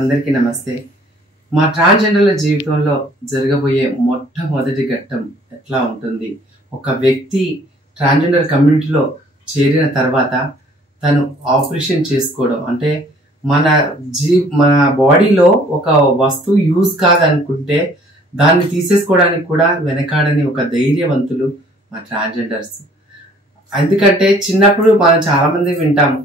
అందరికీ నమస్తే. మా ట్రాన్స్జెండర్ల జీవితంలో జరగబోయే మొట్టమొదటి ఘట్టం ఎట్లా ఉంటుంది? ఒక వ్యక్తి ట్రాన్స్జెండర్ కమ్యూనిటీలో చేరిన తర్వాత తను ఆపరేషన్ చేసుకోవడం అంటే మన బాడీలో ఒక వస్తువు యూజ్ కాదనుకుంటే దాన్ని తీసేసుకోవడానికి కూడా వెనకాడని ఒక ధైర్యవంతులు మా ట్రాన్స్జెండర్స్. ఎందుకంటే చిన్నప్పుడు మనం చాలా మంది వింటాము,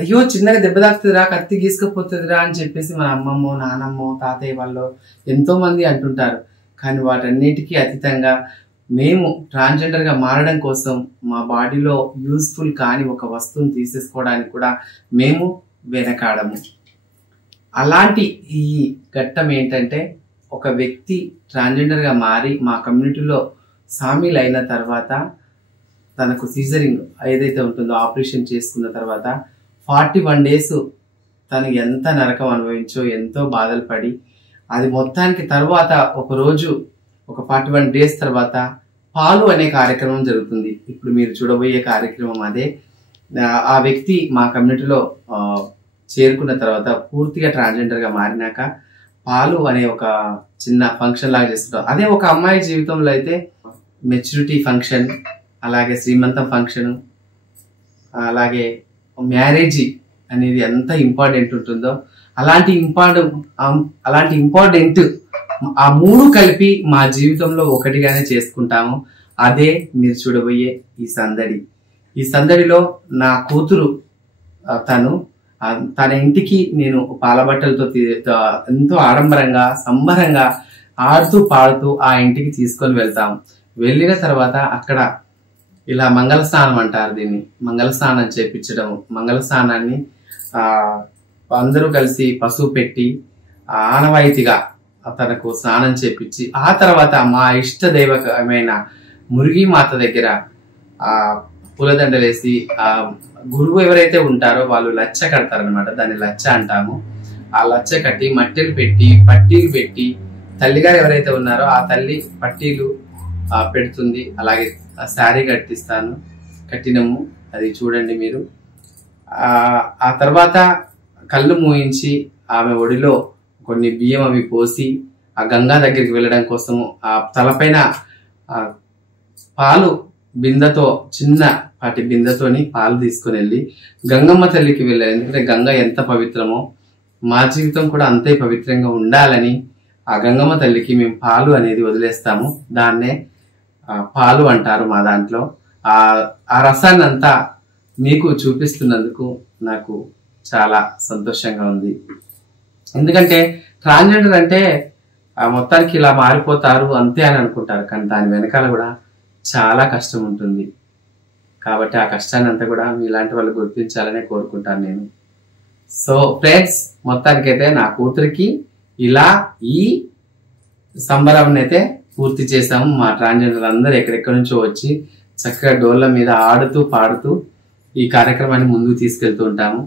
అయ్యో చిన్నగా దెబ్బ తాకుతుందిరా, కత్తి గీసుకపోతుందిరా అని చెప్పేసి మన అమ్మమ్మో నానమ్మో తాతయ్య వాళ్ళు ఎంతో మంది అంటుంటారు. కానీ వాటన్నిటికీ అతీతంగా మేము ట్రాన్స్జెండర్ గా మారడం కోసం మా బాడీలో యూస్ఫుల్ కాని ఒక వస్తువుని తీసేసుకోవడానికి కూడా మేము వెనకాడము. అలాంటి ఈ ఘట్టం ఏంటంటే, ఒక వ్యక్తి ట్రాన్స్జెండర్ గా మారి మా కమ్యూనిటీలో సామీల్ అయిన తర్వాత తనకు సీజరింగ్ ఏదైతే ఉంటుందో ఆపరేషన్ చేసుకున్న తర్వాత 41 days తను ఎంత నరకం అనుభవించో, ఎంతో బాధలు పడి, అది మొత్తానికి తర్వాత ఒక రోజు ఒక 41 days తర్వాత పాలు అనే కార్యక్రమం జరుగుతుంది. ఇప్పుడు మీరు చూడబోయే కార్యక్రమం అదే. ఆ వ్యక్తి మా కమ్యూనిటీలో చేరుకున్న తర్వాత పూర్తిగా ట్రాన్స్జెండర్ గా మారినాక పాలు అనే ఒక చిన్న ఫంక్షన్ లాగా చేస్తుంటాం. అదే ఒక అమ్మాయి జీవితంలో అయితే మెచ్యూరిటీ ఫంక్షన్, అలాగే శ్రీమంతం ఫంక్షన్, అలాగే మ్యారేజ్ అనేది ఎంత ఇంపార్టెంట్ ఉంటుందో అలాంటి ఇంపార్టెంట్ ఆ మూడు కలిపి మా జీవితంలో ఒకటిగానే చేసుకుంటాము. అదే మీరు చూడబోయే ఈ సందడి. ఈ సందడిలో నా కూతురు తన ఇంటికి నేను పాలబట్టలతో ఎంతో ఆడంబరంగా సంబరంగా ఆడుతూ పాడుతూ ఆ ఇంటికి తీసుకొని వెళ్తాము. వెళ్ళిన తర్వాత అక్కడ ఇలా మంగళ స్నానం అంటారు, దీన్ని మంగళ స్నానం చేపించడం. మంగళ స్నానాన్ని అందరూ కలిసి పసుపు పెట్టి ఆనవాయితీగా తనకు స్నానం చేపించి, ఆ తర్వాత మా ఇష్ట దైవమైన మురిగి మాత దగ్గర పూలదండలేసి గురువు ఎవరైతే ఉంటారో వాళ్ళు లచ్చ కడతారనమాట. దాన్ని లచ్చ అంటాము. ఆ లచ్చ కట్టి మట్టెలు పెట్టి పట్టీలు పెట్టి తల్లిగారు ఎవరైతే ఉన్నారో ఆ తల్లి పట్టీలు పెడుతుంది. అలాగే శారీ కట్టినము, అది చూడండి మీరు. ఆ తర్వాత కళ్ళు మూయించి ఆమె ఒడిలో కొన్ని బియ్యం అవి పోసి ఆ గంగా దగ్గరికి వెళ్ళడం కోసము ఆ తలపైన పాలు బిందెతో, చిన్నపాటి బిందెతోని పాలు తీసుకుని వెళ్ళి గంగమ్మ తల్లికి వెళ్ళాలి. ఎందుకంటే గంగ ఎంత పవిత్రమో మా జీవితం కూడా అంతే పవిత్రంగా ఉండాలని ఆ గంగమ్మ తల్లికి మేము పాలు అనేది వదిలేస్తాము. దాన్నే పాలు అంటారు మా దాంట్లో. ఆ రసాన్ని అంతా మీకు చూపిస్తున్నందుకు నాకు చాలా సంతోషంగా ఉంది. ఎందుకంటే ట్రాన్స్జెండర్ అంటే మొత్తానికి ఇలా మారిపోతారు అంతే అని అనుకుంటారు, కానీ దాని వెనకాల కూడా చాలా కష్టం ఉంటుంది. కాబట్టి ఆ కష్టాన్ని అంతా కూడా మీలాంటి వాళ్ళు గుర్తించాలనే కోరుకుంటాను నేను. సో ఫ్రెండ్స్, మొత్తానికైతే నా కూతురికి ఇలా ఈ సంబరం అయితే పూర్తి చేసాము. మా ట్రాన్స్జెండర్ అందరూ ఎక్కడెక్కడి నుంచో వచ్చి చక్కగా డోళ్ళ మీద ఆడుతూ పాడుతూ ఈ కార్యక్రమాన్ని ముందుకు తీసుకెళ్తూ ఉంటాము.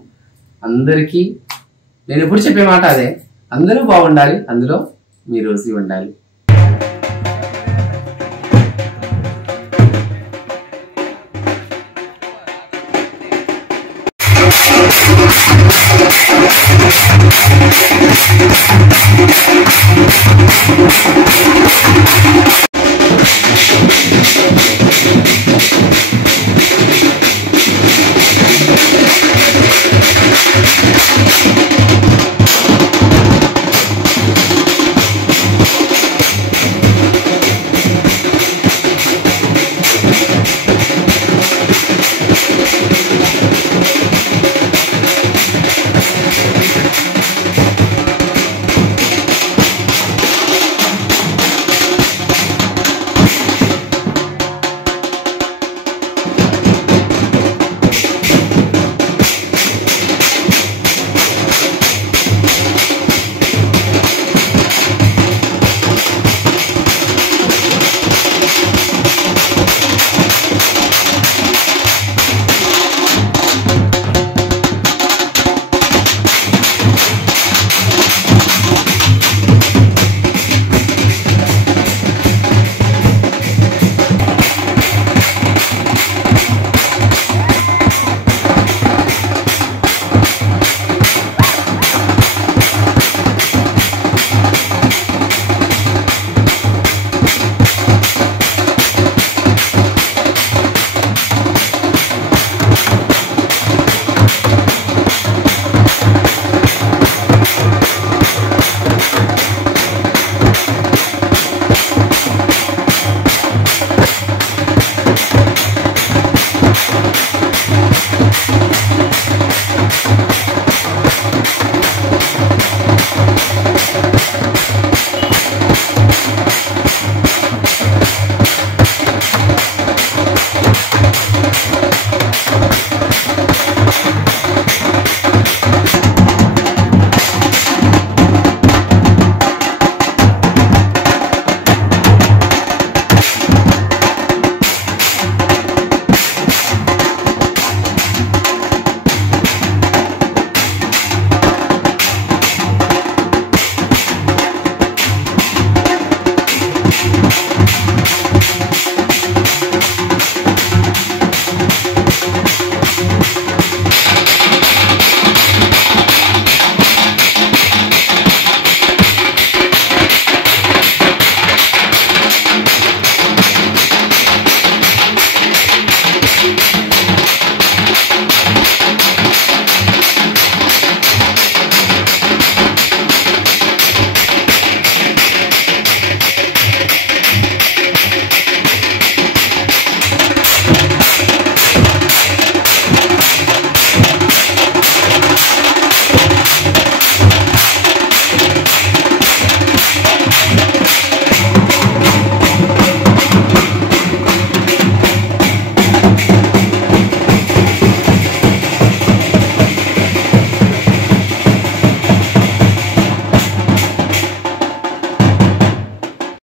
అందరికీ నేను ఎప్పుడు చెప్పే మాట అదే, అందరూ బాగుండాలి, అందులో మీ రోజు ఉండాలి.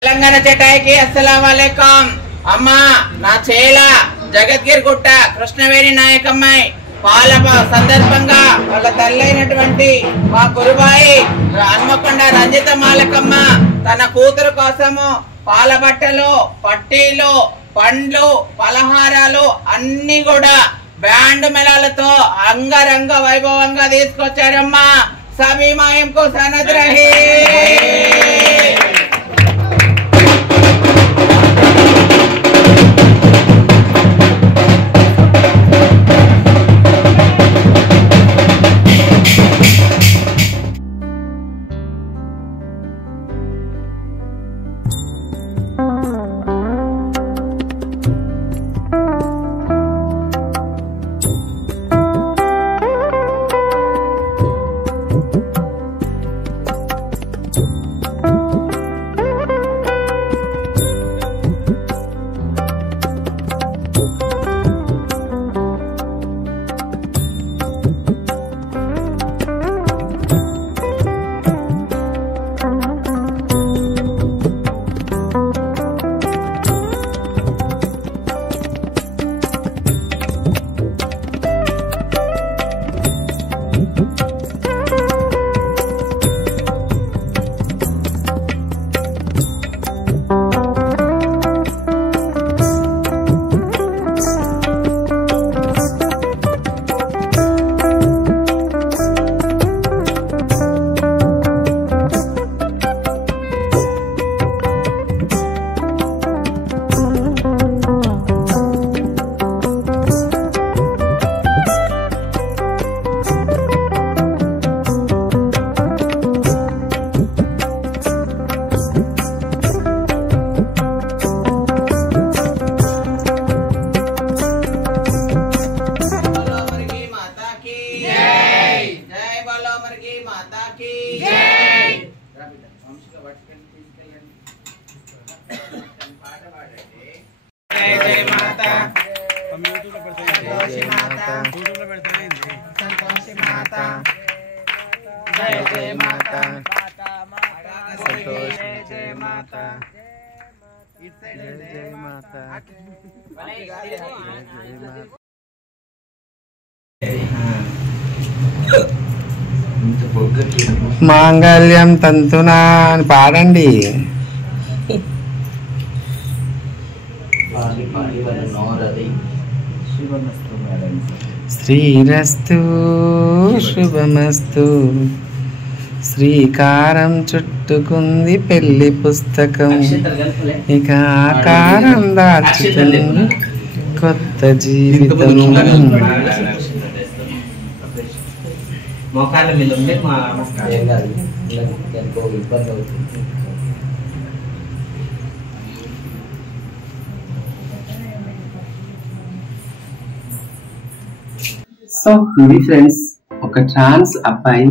తెలంగాణ చటాయికి అస్సలాం వాలేకుం. అమ్మా నా చేల జగద్గిరి గుట్ట కృష్ణవేణి నాయకమ్మాయి పాల సందర్భంగా వాళ్ళ తల్లైనటువంటి మా గురుబాయి హన్మకొండ రంజిత మాలకమ్మ తన కూతురు కోసము పాల బట్టలు, పట్టీలు, పండ్లు, పలహారాలు అన్ని కూడా బ్యాండ్ మేళాలతో అంగరంగ వైభవంగా తీసుకొచ్చారమ్మా. సభీ మాయంకు సనద్ రహీ. మాంగళ్యం తంతునా అని పాడండి. శ్రీరస్తు శుభమస్తు. శ్రీకారం చుట్టుకుంది పెళ్లి పుస్తకం, ఇక ఆకారం దాచుతుంది కొత్త జీవితం. మోకాళ్ళ మీద ఉండే మా ఇబ్బంది అవుతుంది. సో ఇది ఫ్రెండ్స్, ఒక ట్రాన్స్ అబ్బాయి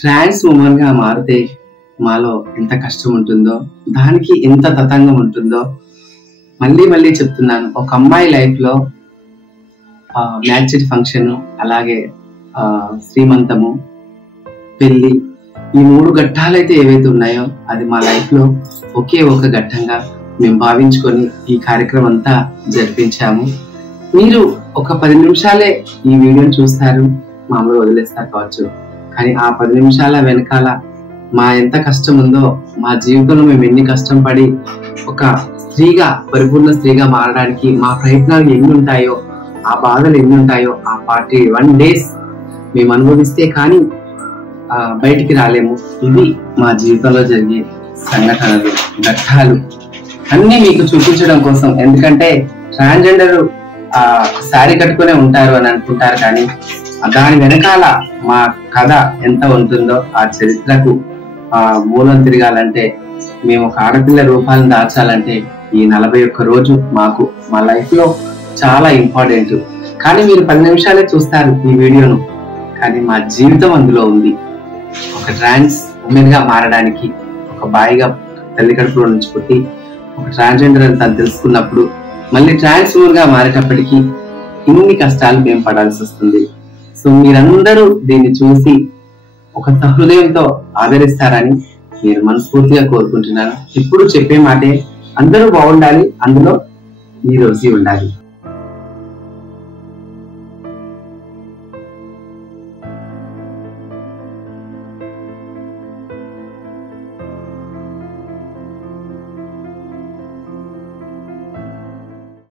ట్రాన్స్ ఉమెన్ గా మారితే మాలో ఎంత కష్టం ఉంటుందో, దానికి ఎంత తతంగం ఉంటుందో మళ్ళీ మళ్ళీ చెప్తున్నాను. ఒక అమ్మాయి లైఫ్ లో మ్యారేజ్ ఫంక్షన్, అలాగే శ్రీమంతము, పెళ్లి, ఈ 3 ఘట్టాలైతే ఏవైతే ఉన్నాయో అది మా లైఫ్ లో ఒకే ఒక ఘట్టంగా మేము భావించుకొని ఈ కార్యక్రమం అంతా జరిపించాము. మీరు ఒక 10 నిమిషాలే ఈ వీడియోని చూస్తారు, మామూలుగా వదిలేస్తారు కావచ్చు. కానీ ఆ 10 నిమిషాల వెనకాల మా ఎంత కష్టం ఉందో, మా జీవితంలో మేము ఎన్ని కష్టం పడి ఒక స్త్రీగా, పరిపూర్ణ స్త్రీగా మారడానికి మా ప్రయత్నాలు ఎన్ని ఉంటాయో, ఆ బాధలు ఎన్ని ఉంటాయో, ఆ 41 days మేము అనుభవిస్తే కానీ బయటికి రాలేము. ఇది మా జీవితంలో జరిగే సంఘటనలు, ఘట్టాలు అన్ని మీకు చూపించడం కోసం. ఎందుకంటే ట్రాన్స్జెండర్ శారీ కట్టుకునే ఉంటారు అని అనుకుంటారు, కానీ దాని వెనకాల మా కథ ఎంత ఉంటుందో, ఆ చరిత్రకు మూలం తిరగాలంటే, మేము ఒక ఆడపిల్ల రూపాలను దాచాలంటే ఈ 41 రోజు మాకు మా లైఫ్ లో చాలా ఇంపార్టెంట్. కానీ మీరు 10 నిమిషాలే చూస్తారు ఈ వీడియోను, కానీ మా జీవితం అందులో ఉంది. ఒక ట్రాన్స్ ఉమెన్ గా మారడానికి, ఒక బాయిగా తల్లి కడుపులో నుంచి పుట్టి ఒక ట్రాన్స్జెండర్ అని తను తెలుసుకున్నప్పుడు మళ్ళీ ట్రాన్స్ ఉమెన్ గా మారేటప్పటికీ ఇన్ని కష్టాలు మేము పడాల్సి వస్తుంది. సో మీరందరూ దీన్ని చూసి ఒక సహృదయంతో ఆదరిస్తారని నేను మనస్ఫూర్తిగా కోరుకుంటున్నాను. ఇప్పుడు చెప్పే మాటే అందరూ బాగుండాలి, అందులో మీ రోజీ ఉండాలి.